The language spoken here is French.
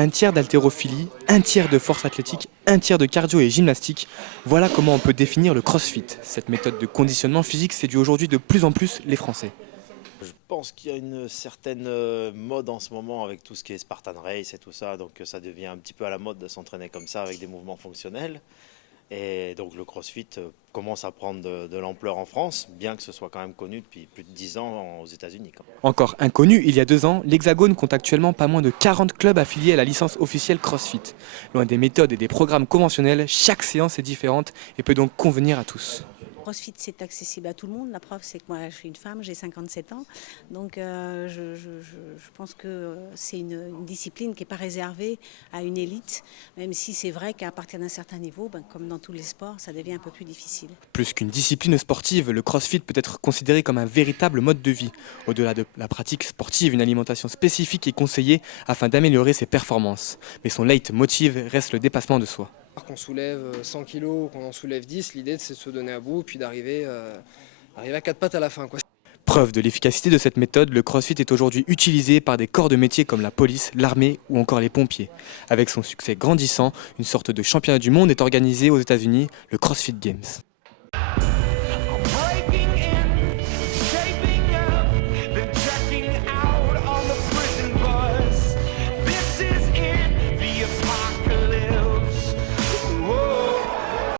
Un tiers d'haltérophilie, un tiers de force athlétique, un tiers de cardio et gymnastique. Voilà comment on peut définir le CrossFit. Cette méthode de conditionnement physique séduit aujourd'hui de plus en plus les Français. Je pense qu'il y a une certaine mode en ce moment avec tout ce qui est Spartan Race et tout ça, donc ça devient un petit peu à la mode de s'entraîner comme ça avec des mouvements fonctionnels. Et donc le CrossFit commence à prendre de l'ampleur en France, bien que ce soit quand même connu depuis plus de 10 ans aux États-Unis. Encore inconnu, il y a 2 ans, l'Hexagone compte actuellement pas moins de 40 clubs affiliés à la licence officielle CrossFit. Loin des méthodes et des programmes conventionnels, chaque séance est différente et peut donc convenir à tous. CrossFit, c'est accessible à tout le monde. La preuve, c'est que moi, je suis une femme, j'ai 57 ans. Donc, je pense que c'est une discipline qui n'est pas réservée à une élite, même si c'est vrai qu'à partir d'un certain niveau, comme dans tous les sports, ça devient un peu plus difficile. Plus qu'une discipline sportive, le CrossFit peut être considéré comme un véritable mode de vie. Au-delà de la pratique sportive, une alimentation spécifique est conseillée afin d'améliorer ses performances. Mais son leitmotiv reste le dépassement de soi. Qu'on soulève 100 kg ou qu'on en soulève 10, l'idée c'est de se donner à bout et puis d'arriver à quatre pattes à la fin, quoi. Preuve de l'efficacité de cette méthode, le CrossFit est aujourd'hui utilisé par des corps de métier comme la police, l'armée ou encore les pompiers. Avec son succès grandissant, une sorte de championnat du monde est organisé aux États-Unis, le CrossFit Games.